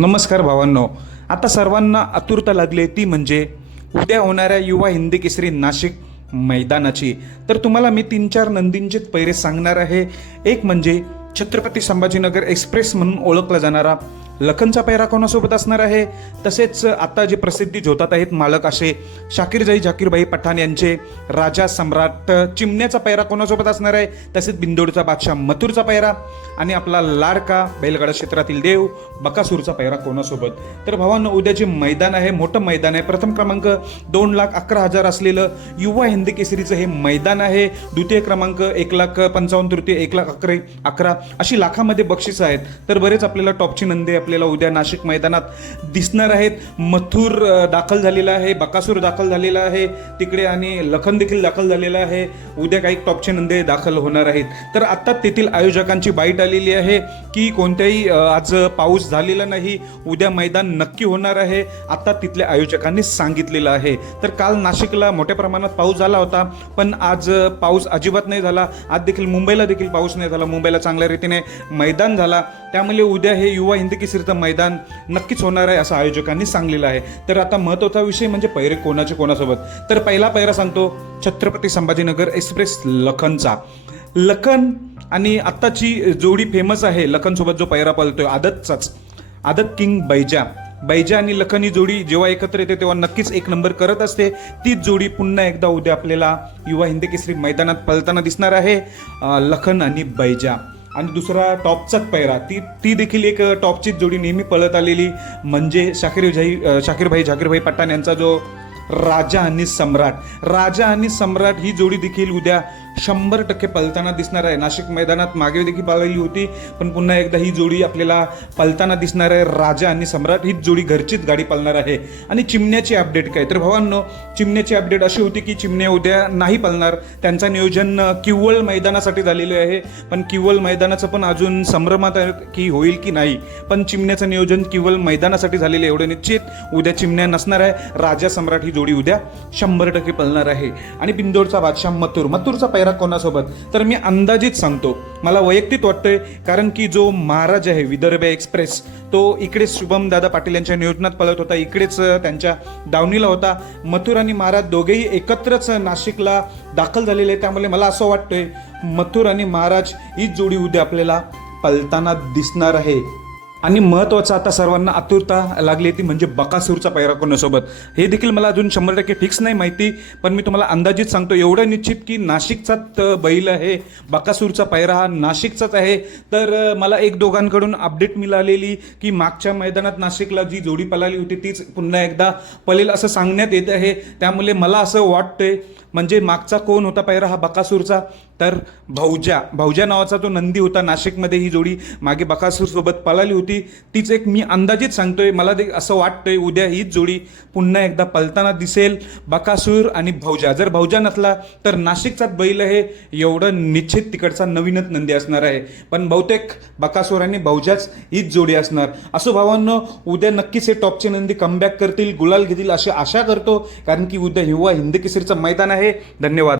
नमस्कार भावांनो. आता सर्वांना आतुरता लागली ती म्हणजे उद्या होणाऱ्या युवा हिंदी केसरी नाशिक मैदानाची. तर तुम्हाला मी तीन चार नंदींचे पैरे सांगणार आहे. एक म्हणजे छत्रपती संभाजीनगर एक्सप्रेस म्हणून ओळखला जाणारा लखनचा पैरा कोणासोबत असणार आहे? तसेच आता जे प्रसिद्धी झोतात आहेत मालक असे शाकीरजाई झाकीरबाई पठाण यांचे राजा सम्राट चिमण्याचा पैरा कोणासोबत असणार आहे? तसेच बिंदोडचा बादशाह मथुरचा पैरा आणि आपला लाडका बैलगाडा क्षेत्रातील देव बकासूरचा पैरा कोणासोबत? तर भावांनो उद्या जे मैदान आहे मोठं मैदान आहे. प्रथम क्रमांक दोन लाख अकरा हजार असलेलं युवा हिंदी केसरीचं हे मैदान आहे. द्वितीय क्रमांक एक लाख पंचावन्न तृतीय एक लाख अकरा अकरा अशी लाखामध्ये बक्षिसं आहेत. तर बरेच आपल्याला टॉपची नंदी आपल्याला उद्या नाशिक मैदानात दिसणार आहेत. मथुर दाखल झालेला आहे बकासूर दाखल झालेला आहे तिकडे आणि लखन देखील दाखल झालेला आहे. उद्या काही टॉपचे नंदे दाखल होणार आहेत. तर आत्ता तेथील आयोजकांची बाईट आलेली आहे की कोणत्याही आज पाऊस झालेला नाही उद्या मैदान नक्की होणार आहे. आत्ता तिथल्या आयोजकांनी सांगितलेलं आहे. तर काल नाशिकला मोठ्या प्रमाणात पाऊस झाला होता पण आज पाऊस अजिबात नाही झाला. आज देखील मुंबईला देखील पाऊस नाही झाला. मुंबईला चांगल्या रीतीने मैदान झाला. त्यामुळे उद्या हे युवा हिंदी केसरीचं मैदान नक्कीच होणार आहे असं आयोजकांनी सांगलेलं आहे. तर आता महत्त्वाचा विषय म्हणजे पैरे कोणाचे कोणासोबत? तर पहिला पैरा सांगतो छत्रपती संभाजीनगर एक्सप्रेस लखनचा. लखन आणि आत्ताची जोडी फेमस आहे लखनसोबत जो पैरा पळतोय आदतचाच. आदत किंग बैजा. बैजा आणि लखन ही जोडी जेव्हा एकत्र येते तेव्हा नक्कीच एक नंबर करत असते. तीच जोडी पुन्हा एकदा उद्या आपल्याला युवा हिंदी केसरी मैदानात पळताना दिसणार आहे. लखन आणि बैजा. आणि दुसरा टॉपचा पैरा ती ती देखील एक टॉपचीच जोडी नेहमी पळत आलेली म्हणजे शाकीरभाई शाकीरभाई झाकीरभाई पठाण यांचा जो राजा आणि सम्राट. राजा आणि सम्राट ही जोडी देखील उद्या शंभर टक्के पलताना दिसणार आहे. नाशिक मैदानात मागे देखील पाळलेली होती पण पुन्हा एकदा ही जोडी आपल्याला पलताना दिसणार आहे. राजा आणि सम्राट ही जोडी घरचीच गाडी पळणार आहे. आणि चिमण्याची अपडेट काय? तर भावांनो चिमण्याची अपडेट अशी होती की चिमण्या उद्या नाही पळणार त्यांचं नियोजन किवळ मैदानासाठी झालेलं आहे. पण किवळ मैदानाचं पण अजून संभ्रमात आहे की होईल की नाही? पण चिमण्याचं नियोजन किवळ मैदानासाठी झालेलं आहे एवढं निश्चित उद्या चिमण्या नसणार आहे. राजा सम्राट ही जोडी उद्या शंभर टक्के पळणार आहे. आणि बिंदोडचा बादशाह मथुर. मथुरचा पैरा कोणासोबत? तर मी अंदाजित सांगतो. मला वैयक्तिक वाटतंय कारण की जो महाराज आहे विदर्भ एक्सप्रेस तो इकडे शुभम दादा पाटील यांच्या नियोजनात पळत होता. इकडेच त्यांच्या दावणीला होता. मथुर आणि महाराज दोघेही एकत्रच नाशिकला दाखल झालेले आहे त्यामुळे मला असं वाटतंय मथुर आणि महाराज ही जोडी उद्या आपल्याला पलताना दिसणार आहे. आणि महत्त्वाचं आता सर्वांना आतुरता लागली ती म्हणजे बकासूरचा पैरा कोणासोबत? हे देखील मला अजून शंभर टक्के फिक्स नाही माहिती पण मी तुम्हाला अंदाजित सांगतो एवढं निश्चित की नाशिकचाच बैल आहे बकासूरचा पैरा हा नाशिकचाच आहे. तर मला एक दोघांकडून अपडेट मिळालेली की मागच्या मैदानात नाशिकला जी जोडी पळाली होती तीच पुन्हा एकदा पळेल असं सांगण्यात येत आहे. त्यामुळे मला असं वाटतंय म्हणजे मागचा कोण होता पैरा हा बकासूरचा. तर भाऊजा. भाऊजा नावाचा जो नंदी होता नाशिकमध्ये ही जोडी मागे बकासूरसोबत पलाली होती. होती. तीच एक मी अंदाजित सांगतोय. मला ते असं वाटतंय उद्या हीच जोडी पुन्हा एकदा पलताना दिसेल. बकासूर आणि भाऊजा. जर भाऊजा नसला तर नाशिकचाच बैल हे एवढं निश्चित तिकडचा नवीनच नंदी असणार आहे. पण बहुतेक बकासूर आणि भाऊजाच हीच जोडी असणार. असो भावांनो उद्या नक्कीच हे टॉपचे नंदी कमबॅक करतील गुलाल घेतील अशी आशा करतो. कारण की उद्या युवा हिंद केसरीचं मैदान आहे. धन्यवाद.